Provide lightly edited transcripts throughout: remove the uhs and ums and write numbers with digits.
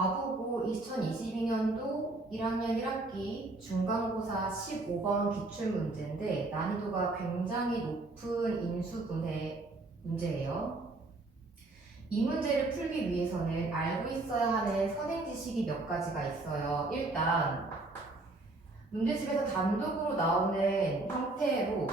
과부고 2022년도 1학년 1학기 중간고사 15번 기출문제인데 난이도가 굉장히 높은 인수분해 문제예요. 이 문제를 풀기 위해서는 알고 있어야 하는 선행 지식이 몇 가지가 있어요. 일단 문제집에서 단독으로 나오는 형태로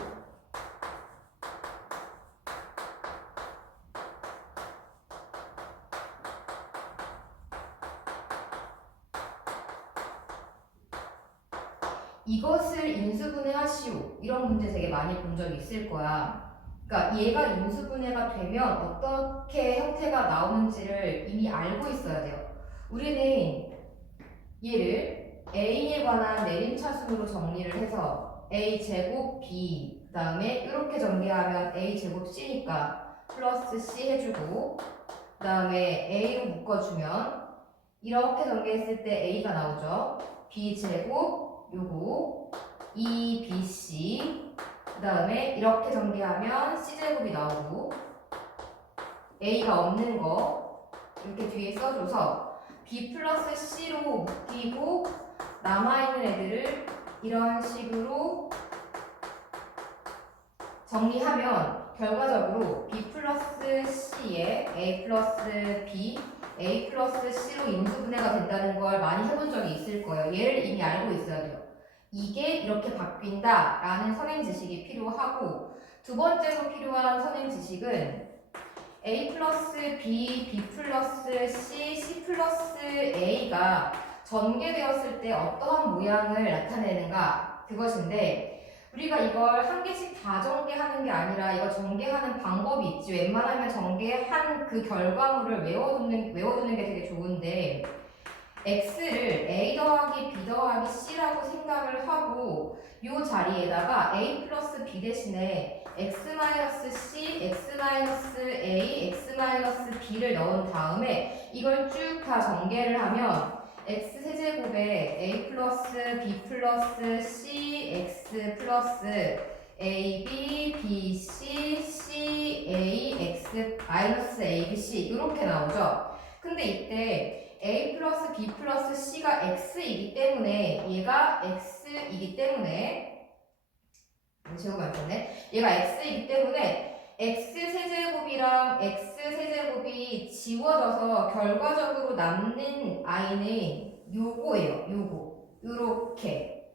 이것을 인수분해하시오. 이런 문제 되게 많이 본 적이 있을 거야. 그러니까 얘가 인수분해가 되면 어떻게 형태가 나오는지를 이미 알고 있어야 돼요. 우리는 얘를 A에 관한 내림차순으로 정리를 해서 A제곱 B 그 다음에 이렇게 전개하면 A제곱 C니까 플러스 C 해주고 그 다음에 A로 묶어주면 이렇게 전개했을 때 A가 나오죠. B제곱 요거 2BC 그 다음에 이렇게 전개하면 C제곱이 나오고 A가 없는 거 이렇게 뒤에 써줘서 B 플러스 C로 묶이고 남아있는 애들을 이런 식으로 정리하면 결과적으로 B 플러스 C에 A 플러스 B, A 플러스 C로 인수분해가 된다는 걸 많이 해본 적이 있을 거예요. 얘를 이미 알고 있어야 돼요. 이게 이렇게 바뀐다 라는 선행 지식이 필요하고 두 번째로 필요한 선행 지식은 A 플러스 B, B 플러스 C, C 플러스 A가 전개되었을 때 어떠한 모양을 나타내는가 그것인데 우리가 이걸 한 개씩 다 전개하는 게 아니라 이거 전개하는 방법이 있지. 웬만하면 전개한 그 결과물을 외워두는 게 되게 좋은데 x를 a 더하기 b 더하기 c라고 생각을 하고 이 자리에다가 a 플러스 b 대신에 x 마이너스 c, x 마이너스 a, x 마이너스 b를 넣은 다음에 이걸 쭉 다 전개를 하면 x 세제곱에 a 플러스 b 플러스 c, x 플러스 a, b, b, c, c, a, x 마이너스 a, b, c 이렇게 나오죠. 근데 이때 a 플러스 b 플러스 c가 x이기 때문에 얘가 x이기 때문에 제곱 안 썼네. 얘가 x이기 때문에 x 세제곱이랑 x 세제곱이 지워져서 결과적으로 남는 i는 요거예요. 요렇게.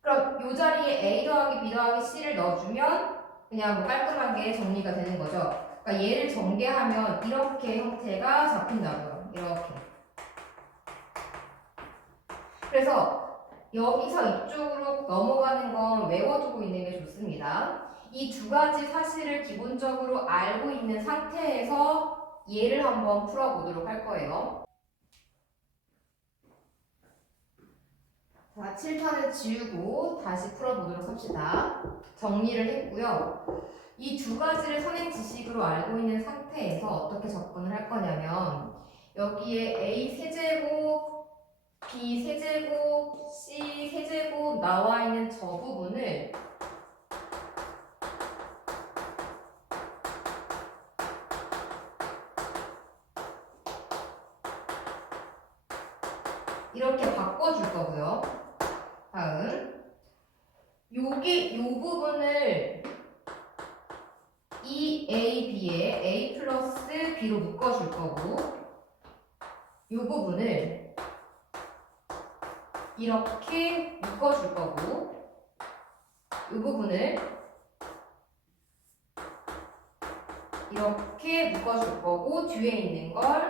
그럼 요 자리에 a 더하기 b 더하기 c를 넣어주면 그냥 뭐 깔끔하게 정리가 되는 거죠. 그러니까 얘를 전개하면 이렇게 형태가 잡힌다고요. 이렇게. 그래서 여기서 이쪽으로 넘어가는 건 외워두고 있는 게 좋습니다. 이 두 가지 사실을 기본적으로 알고 있는 상태에서 얘를 한번 풀어보도록 할 거예요. 자, 7판을 지우고 다시 풀어보도록 합시다. 정리를 했고요. 이 두 가지를 선행 지식으로 알고 있는 상태에서 어떻게 접근을 할 거냐면 여기에 a 세제곱, b 세제곱, c 세제곱 나와 있는 저 부분을 이렇게 바꿔줄 거고요. 다음 요 부분을 이 a, b에 a 플러스 b로 묶어줄 거고 요 부분을 이렇게 묶어줄 거고 이 부분을 이렇게 묶어줄 거고 뒤에 있는 걸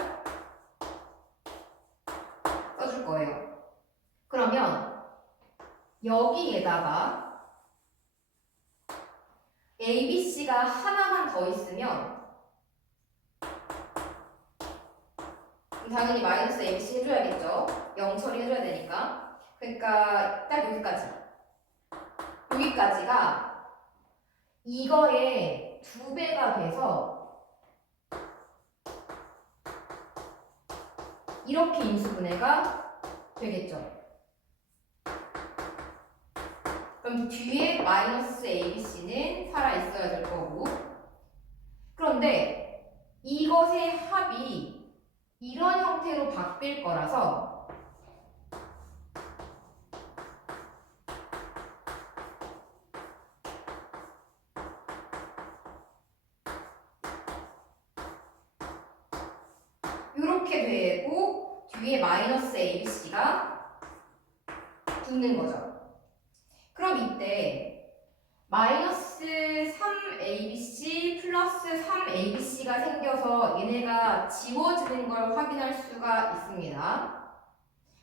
써줄 거예요. 그러면 여기에다가 ABC가 하나만 더 있으면 당연히 마이너스 ABC 해줘야겠죠. 0 처리해줘야 되니까. 그러니까 딱 여기까지가 이거의 2배가 돼서 이렇게 인수분해가 되겠죠. 그럼 뒤에 마이너스 ABC는 살아있어야 될 거고 그런데 이것의 합이 이런 형태로 바뀔 거라서 이렇게 되고 뒤에 마이너스 ABC가 붙는 거죠. 그럼 이때 마이너스 3ABC 플러스 3ABC가 생겨서 얘네가 지워지는 걸 확인할 수가 있습니다.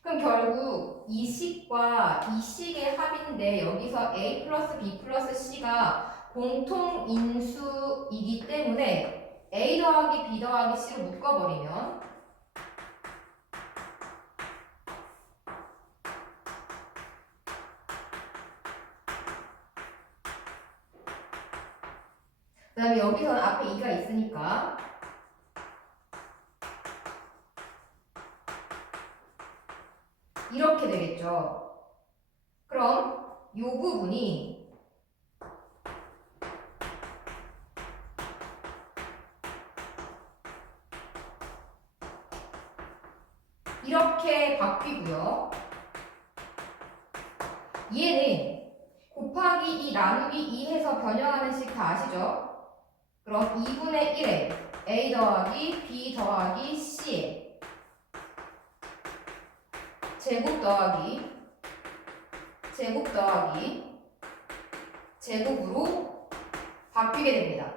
그럼 결국 이 식과 이 식의 합인데 여기서 A 플러스 B 플러스 C가 공통 인수이기 때문에 A 더하기 B 더하기 C로 묶어버리면 그 다음에 여기서는 앞에 2가 있으니까 이렇게 되겠죠. 그럼 이 부분이 이렇게 바뀌고요. 얘는 곱하기 2 나누기 2 해서 변형하는 식 다 아시죠? 그럼 2분의 1에 A 더하기 B 더하기 C에 제곱 더하기 제곱 더하기 제곱으로 바뀌게 됩니다.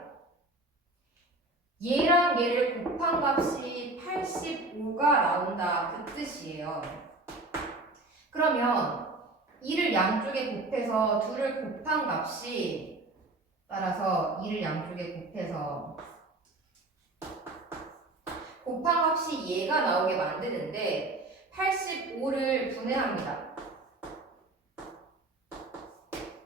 얘랑 얘를 곱한 값이 85가 나온다 그 뜻이에요. 그러면 2를 양쪽에 곱해서 2를 곱한 값이 따라서 2를 양쪽에 곱해서 곱한 값이 얘가 나오게 만드는데 85를 분해합니다.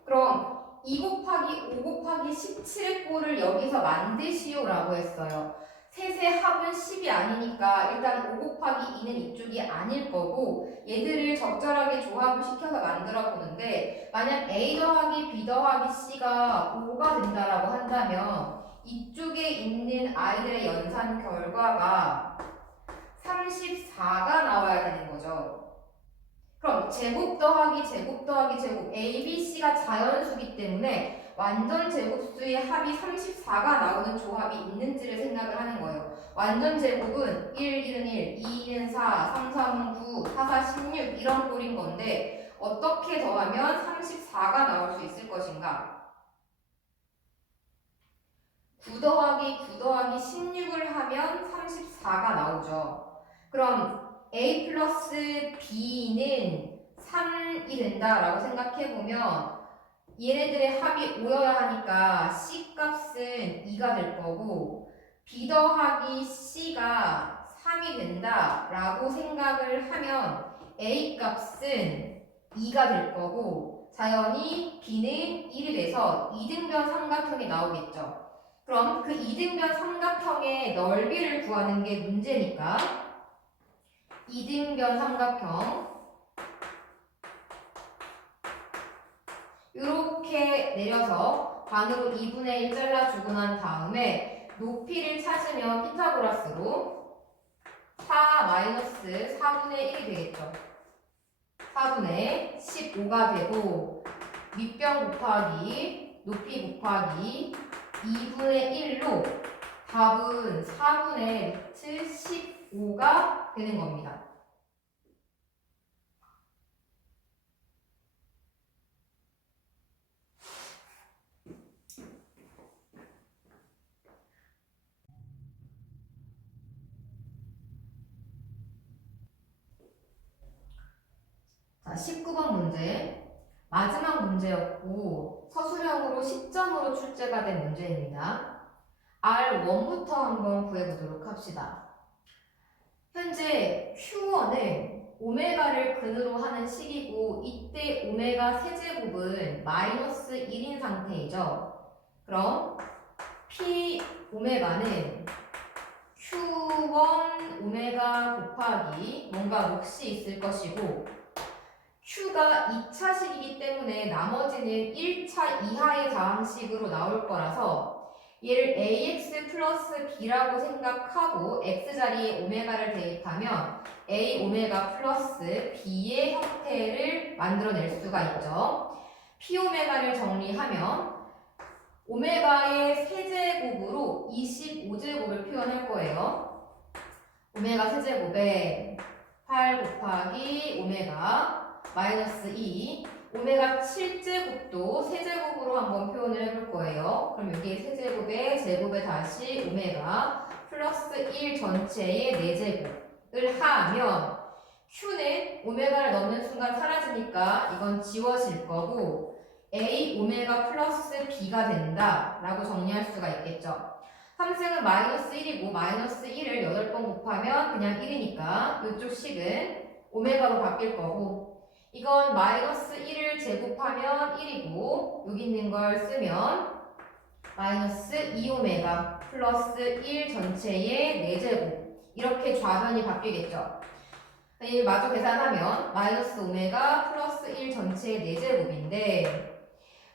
그럼 2 곱하기 5 곱하기 17의 꼴을 여기서 만드시오라고 했어요. 셋의 합은 10이 아니니까 일단 5 곱하기 2는 이쪽이 아닐 거고 얘들을 적절하게 조합을 시켜서 만들어 보는데 만약 A 더하기 B 더하기 C가 5가 된다라고 한다면 이쪽에 있는 아이들의 연산 결과가 34가 나와야 되는 거죠. 그럼 제곱 더하기 제곱 더하기 제곱 A, B, C가 자연수기 때문에 완전 제곱수의 합이 34가 나오는 조합이 있는지를 생각을 하는 거예요. 완전 제곱은 1, 1은 1, 2, 2는 4, 3, 3은 9, 4, 4, 16 이런 꼴인 건데 어떻게 더하면 34가 나올 수 있을 것인가? 9 더하기 9 더하기 16을 하면 34가 나오죠. 그럼 A 플러스 B는 3이 된다라고 생각해보면 얘네들의 합이 5여야 하니까 C 값은 2가 될 거고 B 더하기 C가 3이 된다라고 생각을 하면 A 값은 2가 될 거고 자연히 B는 1이 돼서 이등변 삼각형이 나오겠죠. 그럼 그 이등변 삼각형의 넓이를 구하는 게 문제니까 이등변 삼각형 이렇게 내려서 반으로 2분의 1 잘라주고 난 다음에 높이를 찾으면 피타고라스로 4 마이너스 4분의 1이 되겠죠. 4분의 15가 되고 밑변 곱하기 높이 곱하기 2분의 1로 답은 4분의 루트 15가 되는 겁니다. 자, 19번 문제. 마지막 문제였고 서술형으로 10점으로 출제가 된 문제입니다. R1부터 한번 구해보도록 합시다. 현재 Q1은 오메가를 근으로 하는 식이고 이때 오메가 세제곱은 마이너스 1인 상태이죠. 그럼 P 오메가는 Q1 오메가 곱하기 뭔가 몫이 있을 것이고 Q가 2차식이기 때문에 나머지는 1차 이하의 가항식으로 나올 거라서 얘를 ax 플러스 b라고 생각하고 x 자리에 오메가를 대입하면 a 오메가 플러스 b의 형태를 만들어낼 수가 있죠. p 오메가를 정리하면 오메가의 세제곱으로 25제곱을 표현할 거예요. 오메가 세제곱에 8 곱하기 오메가 마이너스 2 오메가 7제곱도 세제곱으로 한번 표현을 해볼 거예요. 그럼 여기 세제곱에 제곱에 다시 오메가 플러스 1 전체의 4제곱을 하면 Q는 오메가를 넣는 순간 사라지니까 이건 지워질 거고 A 오메가 플러스 B가 된다 라고 정리할 수가 있겠죠. 3승은 마이너스 1이고 마이너스 1을 8번 곱하면 그냥 1이니까 이쪽 식은 오메가로 바뀔 거고 이건 마이너스 1을 제곱하면 1이고 여기 있는 걸 쓰면 마이너스 2오메가 플러스 1 전체의 4제곱 이렇게 좌변이 바뀌겠죠. 이 마저 계산하면 마이너스 오메가 플러스 1 전체의 4제곱인데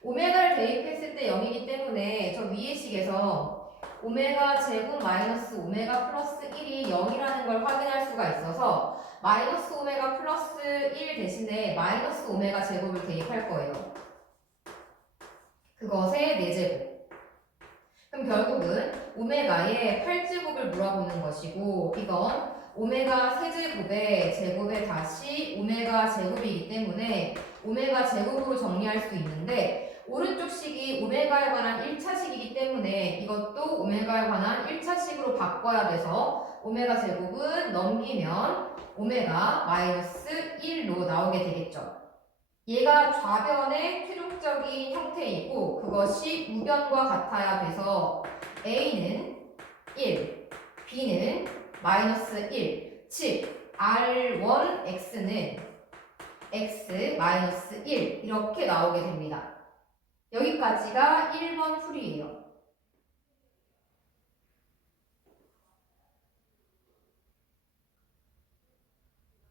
오메가를 대입했을 때 0이기 때문에 저 위의 식에서 오메가 제곱 마이너스 오메가 플러스 1이 0이라는 걸 확인할 수가 있어서 마이너스 오메가 플러스 1 대신에 마이너스 오메가 제곱을 대입할 거예요. 그것의 4제곱. 그럼 결국은 오메가의 8제곱을 물어보는 것이고 이건 오메가 세제곱의 제곱에 다시 오메가 제곱이기 때문에 오메가 제곱으로 정리할 수 있는데 오른쪽 식이 오메가에 관한 1차식이기 때문에 이것도 오메가에 관한 1차식으로 바꿔야 돼서 오메가 제곱은 넘기면 오메가 마이너스 1로 나오게 되겠죠. 얘가 좌변의 최종적인 형태이고 그것이 우변과 같아야 돼서 A는 1, B는 마이너스 1, 즉 R1, X는 X 마이너스 1 이렇게 나오게 됩니다. 여기까지가 1번 풀이에요.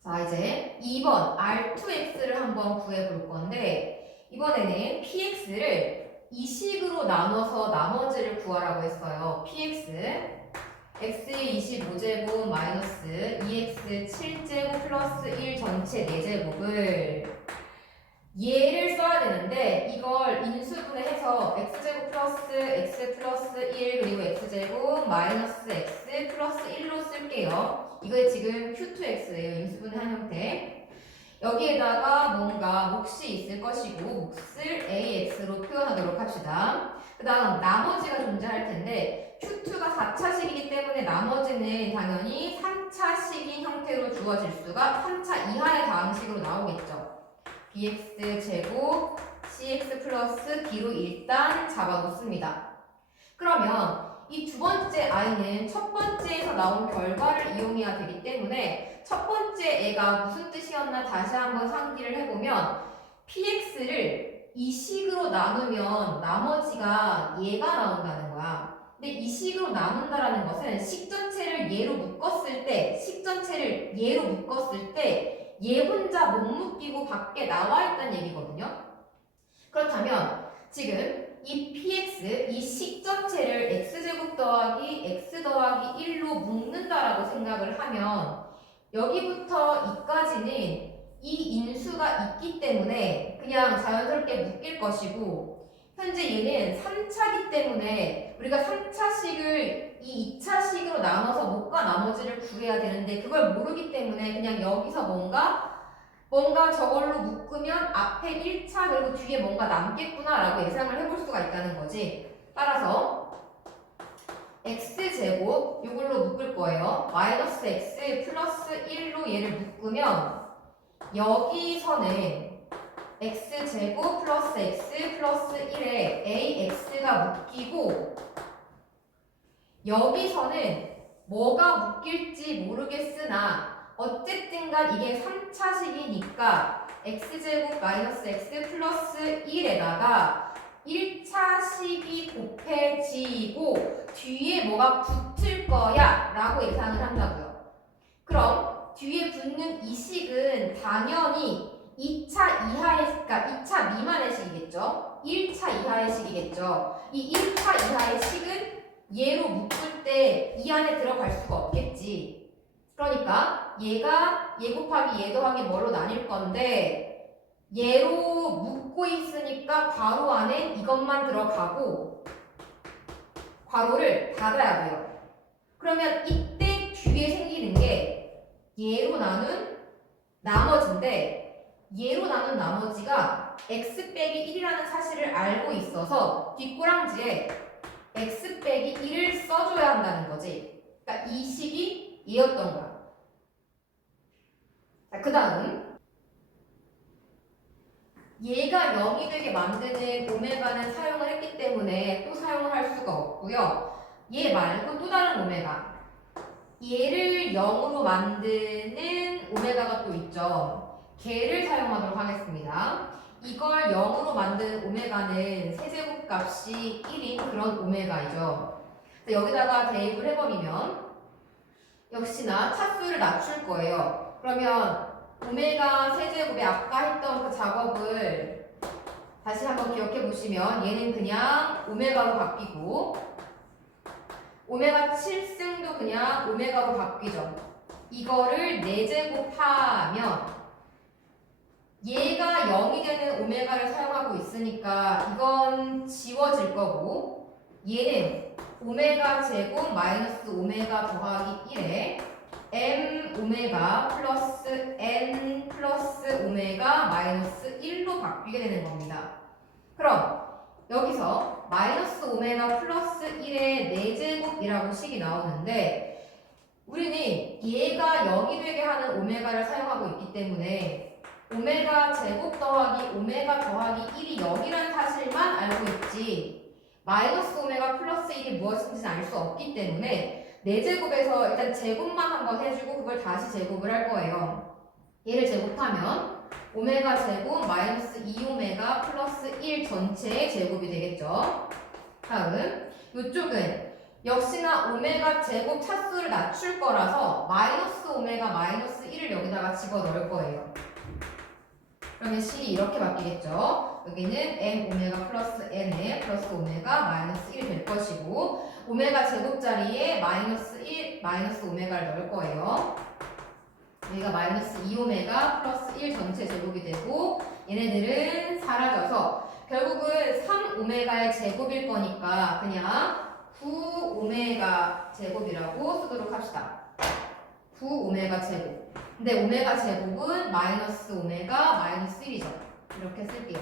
자, 이제 2번 R2X를 한번 구해볼 건데 이번에는 PX를 이 식으로 나눠서 나머지를 구하라고 했어요. PX X의 25제곱 마이너스 2X 7제곱 플러스 1 전체 4제곱을 얘를 써야 되는데 이걸 인수분해해서 x제곱 플러스 x 플러스 1 그리고 x제곱 마이너스 x 플러스 1로 쓸게요. 이거 지금 q2x예요. 인수분해한 형태. 여기에다가 뭔가 몫이 있을 것이고 몫을 ax로 표현하도록 합시다. 그 다음 나머지가 존재할 텐데 q2가 4차식이기 때문에 나머지는 당연히 3차식인 형태로 주어질 수가 3차 이하의 다항식으로 나오겠죠. bx 제곱 cx 플러스 b로 일단 잡아놓습니다. 그러면 이 두 번째 i는 첫 번째에서 나온 결과를 이용해야 되기 때문에 첫 번째 애가 무슨 뜻이었나 다시 한번 상기를 해보면 px를 이 식으로 나누면 나머지가 얘가 나온다는 거야. 근데 이 식으로 나눈다라는 것은 식 전체를 얘로 묶었을 때 얘 혼자 못 묶이고 밖에 나와 있다는 얘기거든요. 그렇다면 지금 이 px, 이 식 전체를 x제곱 더하기 x 더하기 1로 묶는다라고 생각을 하면 여기부터 이까지는 이 인수가 있기 때문에 그냥 자연스럽게 묶일 것이고 현재 얘는 3차기 때문에 우리가 3차식을 이 2차식으로 나눠서 못과 나머지를 구해야 되는데 그걸 모르기 때문에 그냥 여기서 뭔가 저걸로 묶으면 앞에 1차 그리고 뒤에 뭔가 남겠구나 라고 예상을 해볼 수가 있다는 거지. 따라서 x제곱 이걸로 묶을 거예요. 마이너스 x 플러스 1로 얘를 묶으면 여기서는 x제곱 플러스 x 플러스 1에 ax가 묶이고 여기서는 뭐가 묶일지 모르겠으나 어쨌든간 이게 3차식이니까 x제곱 마이너스 x 플러스 1에다가 1차식이 곱해지고 뒤에 뭐가 붙을 거야 라고 예상을 한다고요. 그럼 뒤에 붙는 이 식은 당연히 2차 이하의, 그러니까 2차 미만의 식이겠죠. 1차 이하의 식이겠죠. 이 1차 이하의 식은 얘로 묶을 때 이 안에 들어갈 수가 없겠지. 그러니까 얘가 얘 곱하기 얘 더하기 뭘로 나뉠 건데 얘로 묶고 있으니까 괄호 안에 이것만 들어가고 괄호를 닫아야 돼요. 그러면 이때 뒤에 생기는 게 얘로 나눈 나머지인데 얘로 나눈 나머지가 x 빼기 1이라는 사실을 알고 있어서 뒷꼬랑지에 x 빼기 1을 써줘야 한다는 거지. 그러니까 이 식이 얘였던 거야. 자, 그 다음 얘가 0이 되게 만드는 오메가는 사용을 했기 때문에 또 사용을 할 수가 없고요. 얘 말고 또 다른 오메가 얘를 0으로 만드는 오메가가 또 있죠. 걔를 사용하도록 하겠습니다. 이걸 0으로 만든 오메가는 세제곱 값이 1인 그런 오메가이죠. 여기다가 대입을 해버리면 역시나 차수를 낮출 거예요. 그러면 오메가 세제곱에 아까 했던 그 작업을 다시 한번 기억해 보시면 얘는 그냥 오메가로 바뀌고 오메가 7승도 그냥 오메가로 바뀌죠. 이거를 4제곱하면 얘가 0이 되는 오메가를 사용하고 있으니까 이건 지워질 거고 얘는 오메가 제곱 마이너스 오메가 더하기 1에 m 오메가 플러스 n 플러스 오메가 마이너스 1로 바뀌게 되는 겁니다. 그럼 여기서 마이너스 오메가 플러스 1의 4제곱이라고 식이 나오는데 우리는 얘가 0이 되게 하는 오메가를 사용하고 있기 때문에 오메가 제곱 더하기 오메가 더하기 1이 0이라는 사실만 알고 있지 마이너스 오메가 플러스 1이 무엇인지는 알 수 없기 때문에 4제곱에서 일단 제곱만 한번 해주고 그걸 다시 제곱을 할 거예요. 얘를 제곱하면 오메가 제곱 마이너스 2오메가 플러스 1 전체의 제곱이 되겠죠. 다음 이쪽은 역시나 오메가 제곱 차수를 낮출 거라서 마이너스 오메가 마이너스 1을 여기다가 집어넣을 거예요. 그러면 식이 이렇게 바뀌겠죠. 여기는 m 오메가 플러스 n에 플러스 오메가 마이너스 1이 될 것이고 오메가 제곱 자리에 마이너스 1 마이너스 오메가를 넣을 거예요. 여기가 마이너스 2오메가 플러스 1 전체 제곱이 되고 얘네들은 사라져서 결국은 3오메가의 제곱일 거니까 그냥 9오메가 제곱이라고 쓰도록 합시다. 9오메가 제곱. 근데 오메가 제곱은 마이너스 오메가 마이너스 1이죠. 이렇게 쓸게요.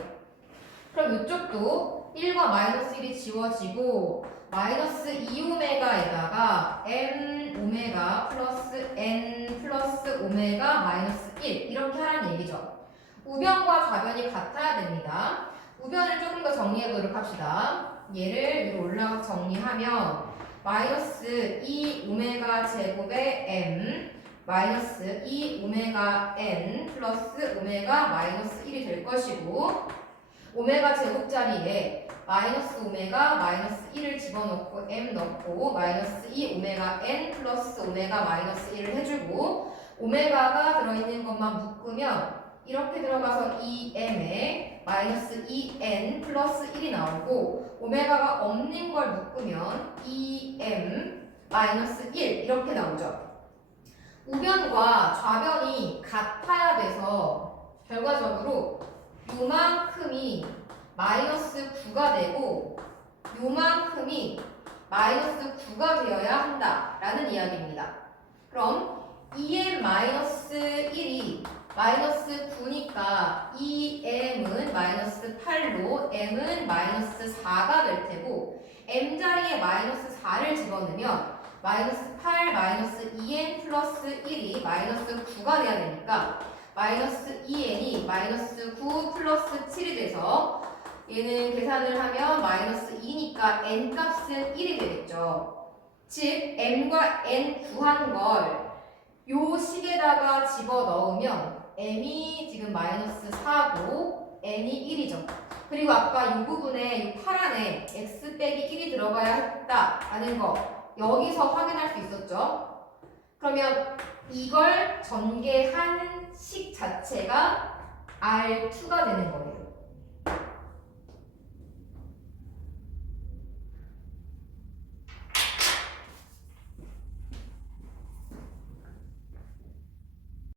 그럼 이쪽도 1과 마이너스 1이 지워지고 마이너스 2오메가에다가 m 오메가 플러스 n 플러스 오메가 마이너스 1 이렇게 하라는 얘기죠. 우변과 좌변이 같아야 됩니다. 우변을 조금 더 정리해 보도록 합시다. 얘를 위로 올라가 정리하면 마이너스 2오메가 제곱의 m 마이너스 2오메가 n 플러스 오메가 마이너스 1이 될 것이고 오메가 제곱 자리에 마이너스 오메가 마이너스 1을 집어넣고 m 넣고 마이너스 2오메가 n 플러스 오메가 마이너스 1을 해주고 오메가가 들어있는 것만 묶으면 이렇게 들어가서 2m에 마이너스 2n 플러스 1이 나오고 오메가가 없는 걸 묶으면 2m 마이너스 1 이렇게 나오죠. 우변과 좌변이 같아야 돼서 결과적으로 요만큼이 마이너스 9가 되고 요만큼이 마이너스 9가 되어야 한다라는 이야기입니다. 그럼 2m 마이너스 1이 마이너스 9니까 2m은 마이너스 8로 m은 마이너스 4가 될 테고 m 자리에 마이너스 4를 집어넣으면 마이너스 8 마이너스 2n 플러스 1이 마이너스 9가 돼야 되니까 마이너스 2n이 마이너스 9 플러스 7이 돼서 얘는 계산을 하면 마이너스 2니까 n 값은 1이 되겠죠. 즉 m과 n 구한 걸 요 식에다가 집어넣으면 m이 지금 마이너스 4고 n이 1이죠. 그리고 아까 이 부분에 이 파란에 x 빼기 1이 들어가야 했다라는 거 여기서 확인할 수 있었죠. 그러면 이걸 전개한 식 자체가 R2가 되는 거예요.